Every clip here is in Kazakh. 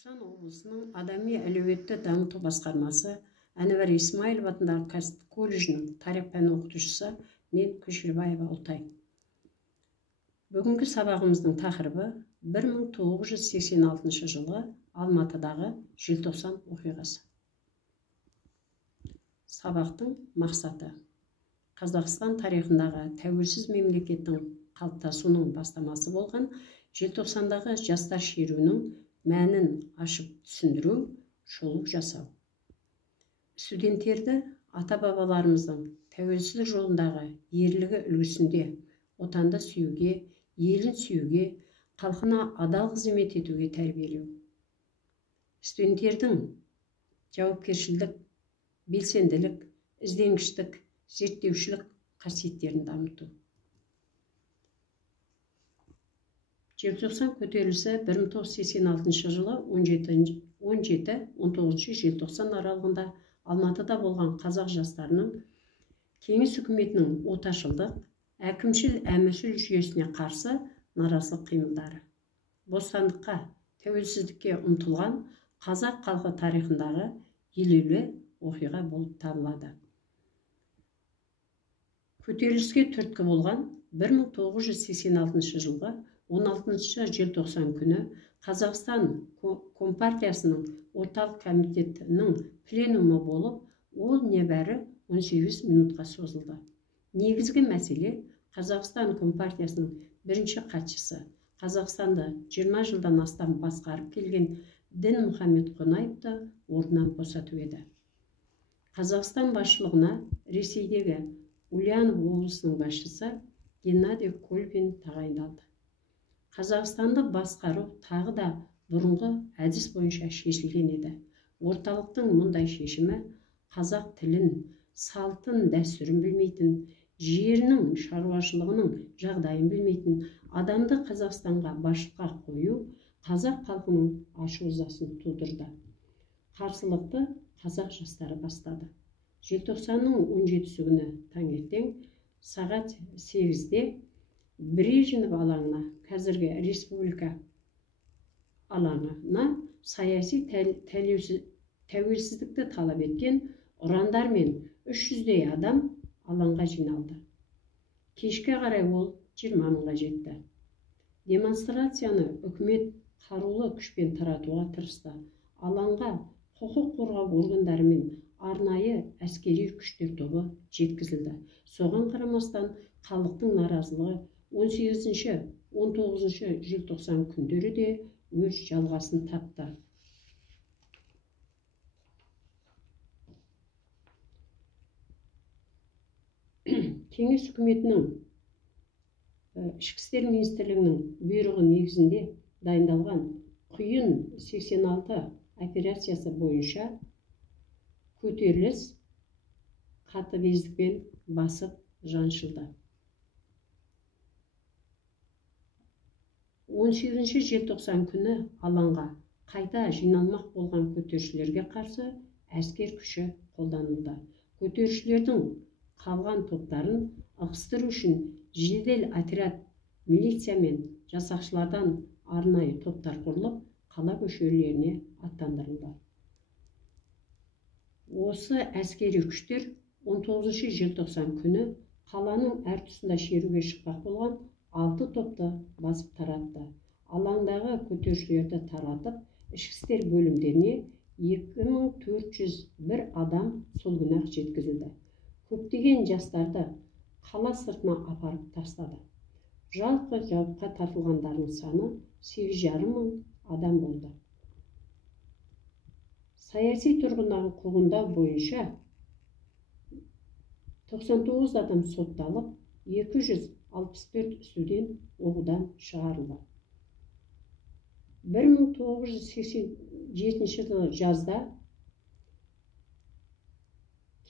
Түркістан облысының адами әлеуетті дамыту басқармасы Әнуар Исмаилов атындағы кәсіп колледжінің тарих пәні оқытушысы мен Көшелбаева Ұлтай. Бүгінгі сабағымыздың тақырыбы 1986 жылы Алматыдағы желтоқсан оқиғасы. Сабақтың мақсаты: Қазақстан тарихындағы тәуелсіз мемлекеттің қалыптасуының бастамасы болған желтоқсандағы жастар шеруінің мәнін ашып түсіндіру, шолу жасау. Студенттерді ата-бабаларымыздың тәуелсіздік жолындағы ерлігі үлгісінде отанды сүюге, елін сүюге, халқына адал қызмет етуге тәрбиелеу. Студенттердің жауапкершілік, белсенділік, ізденгіштік, зерттеушілік қасиеттерін дамыту. Желтоқсан көтерілісі 1986 жылы 17-19 желтоқсан аралығында Алматыда болған қазақ жастарының кеңес үкіметінің отаршылдық, әкімшіл-әміршіл жүйесіне қарсы наразылық қимылдары. Бостандыққа, тәуелсіздікке ұмтылған қазақ халқы тарихындағы елеулі оқиға болып табылады. Көтеріліске түрткі болған 1986 жылғы 16 желтоқсан күні Қазақстан Компартиясының орталық комитетінің пленумы болып, ол небәрі 18 минутқа созылды. Негізгі мәселе Қазақстан Компартиясының бірінші хатшысы, Қазақстанды 20 жылдан астам басқарып келген Дінмұхамед Қонаевты орнынан босату еді. Қазақстан басшылығына Ресейдегі Ульянов облысының басшысы Геннадий Колбин тағайындалды. Қазақстанды басқару тағы да бұрынғы әдіс бойынша шешілген еді. Орталықтың мұндай шешімі қазақ тілін, салтын, дәстүрін білмейтін, жерінің шаруашылығының жағдайын білмейтін адамды Қазақстанға басшылыққа қою қазақ халқының ашу-ызасын тудырды. Қарсылықты қазақ жастары бастады. Желтоқсанның 17 күні таңертең сағат 8-де Брежнев алаңына, қазіргі республика алаңына саяси тәуелсіздікті талап еткен ұрандар мен 300-дей адам алаңға жиналды. Кешке қарай ол 20 мыңға жетті. Демонстрацияны үкімет қарулы күшпен таратуға тырысты. Алаңға құқық қорғау органдары мен арнайы әскери күштер тобы жеткізілді. Соған қарамастан халықтың наразылығы 18-19 желтоқсан күндері де өз жалғасын тапты. Кеңес үкіметінің ішкі істер министрлігінің бұйрығы негізінде дайындалған құйын 86 операциясы бойынша көтеріліс қатыгездікпен басып жаншылды. 18 желтоқсан күні алаңға қайта жиналмақ болған көтерілісшілерге қарсы әскер күші қолданылды. Көтерілісшілердің қалған топтарын ығыстыру үшін жедел отряд, милиция мен жасақшылардан арнайы топтар құрылып, қала көшелеріне аттандырылды. Осы әскери күштер 19 желтоқсан күні қаланың әр тұсында шеруге шықпақ болған 6 топты басып таратты. Алаңдағы көтерілісшілерді таратып, ішкі істер бөлімдеріне 2401 адам сол күні-ақ жеткізілді. Көптеген жастарды қала сыртына апарып тастады. Жалпы жауапқа тартылғандардың саны 8,5 мың адам болды. Саяси тұрғындағы қуғындау бойынша 99 адам сотталып, 264 студент оқудан шығарылды. 1987 жылы жазда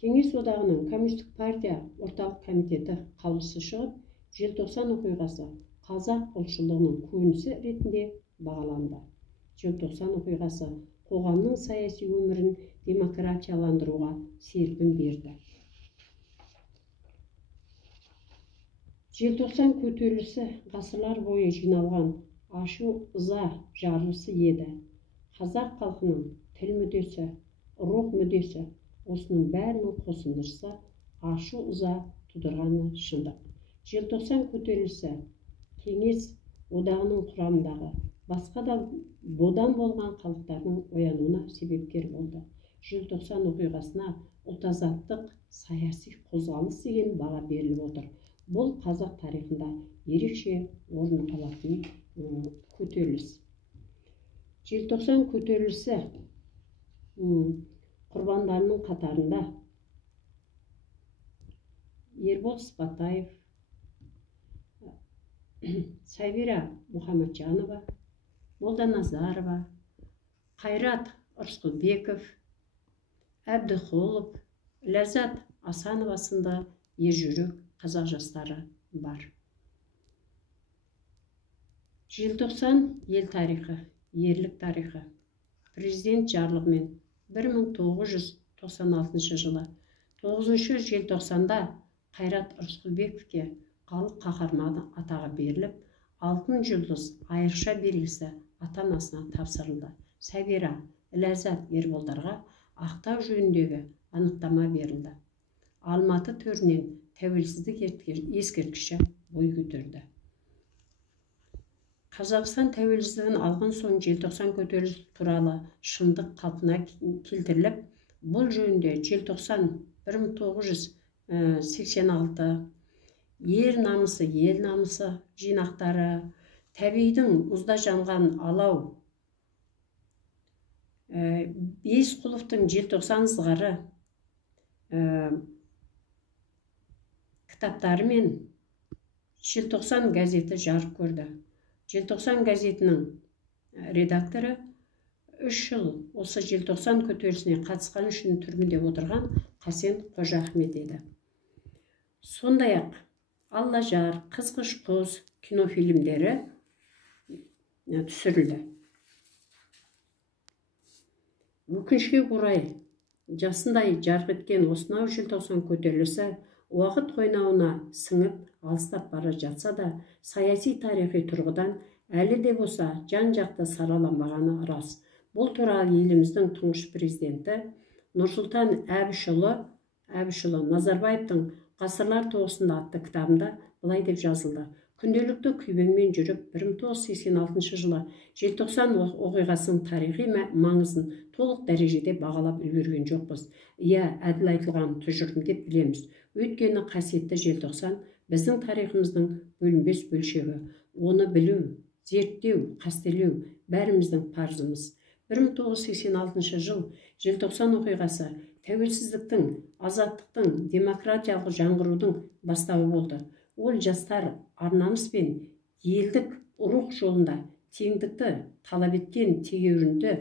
Кеңес одағының Коммунистік партия орталық комитеті қаулысы шығып, желтоқсан оқиғасы қазақ ұлтшылдығының көрінісі ретінде бағаланды. Желтоқсан оқиғасы қоғамның саяси өмірін демократияландыруға серпін берді. Желтоқсан көтерілісі ғасырлар бойы жиналған ашу-ыза жарылысы еді. қазақ халқының тіл мүддесі, рух мүддесі, осының бәрінің қосындысы ашу ыза тудырғаны шындық. Желтоқсан көтерілісі Кеңес одағының құрамындағы басқа да бодан болған халықтардың оянуына себепкер болды. Желтоқсан оқиғасына ұлт-азаттық саяси қозғалыс деген баға беріліп отыр. Бұл қазақ тарихында ерекше орын алатын көтеріліс. Желтоқсан көтерілісі құрбандарының қатарында Ербол Сыпатаев, Сәбира Мұхамеджанова, Молданазарова, Қайрат Рысқұлбеков, Әбдіқұлов, Ләззат Асанова сынды ержүрек қазақ жастары бар. Желтоқсан ел тарихы, ерлік тарихы. Президент жарлығымен 1996 жылы 9 желтоқсанда Қайрат Рысқұлбековке халық қаһарманы атағы беріліп, алтын жұлдыз айрықша белгісі ата-анасына тапсырылды. Сәбира, Ләззат Ерболдарға ақтау жөніндегі анықтама берілді. Алматы төрінен тәуелсіздік ескерткіші бой көтерді. Қазақстан тәуелсіздігін алған соң желтоқсан көтерілісі туралы шындық қалпына келтіріліп, бұл жөнінде желтоқсан 1986 ер намысы, ел намысы жинақтары, тәбейдің мұзда жанған алау, Бейсқұловтың желтоқсан ызғары кітаптары мен желтоқсан газеті жарық көрді. Желтоқсан газетінің редакторы 3 жыл осы желтоқсан көтерілісіне қатысқан үшін түрмеде отырған Қасен Қожахмет еді. Сондай-ақ Алла-жар, Қызғыш қыз кинофильмдері түсірілді. Өкінішке орай, жасындай жарық еткен осынау желтоқсан көтерілісі уақыт қойнауына сіңіп алыстап бара жатса да, саяси тарихи тұрғыдан әлі де болса жан-жақты сараланбағаны рас. Бұл туралы еліміздің тұңғыш президенті Нұрсұлтан Әбішұлы Назарбаевтың «Ғасырлар тоғысында» атты кітабында былай деп жазылды. Күнделікті күйбеңмен жүріп, 1986 жылы желтоқсан оқиғасының тарихи маңызын толық дәрежеде бағалап үлгерген жоқпыз. Әділ айтылған тұжырым деп білеміз. Өйткені қасиетті желтоқсан біздің тарихымыздың бөлінбес бөлшегі. Оны білу, зерттеу, қастерлеу бәріміздің парызымыз. 1986 жыл желтоқсан оқиғасы тәуелсіздіктің, азаттықтың, демократиялық жаңғырудың бастауы болды. Ол жастар ар-намыс пен елдік рух жолында теңдікті талап еткен тегеурінді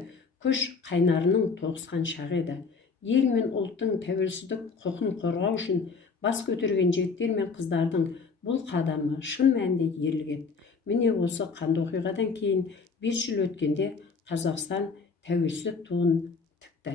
күш қайнарының тоғысқан шағы еді. Ел мен ұлттың тәуелсіздік құқын қорғау үшін бас көтерген жігіттер мен қыздардың бұл қадамы шын мәнінде ерлік еді. Міне осы қанды оқиғадан кейін 5 жыл өткенде Қазақстан тәуелсіздік туын тікті.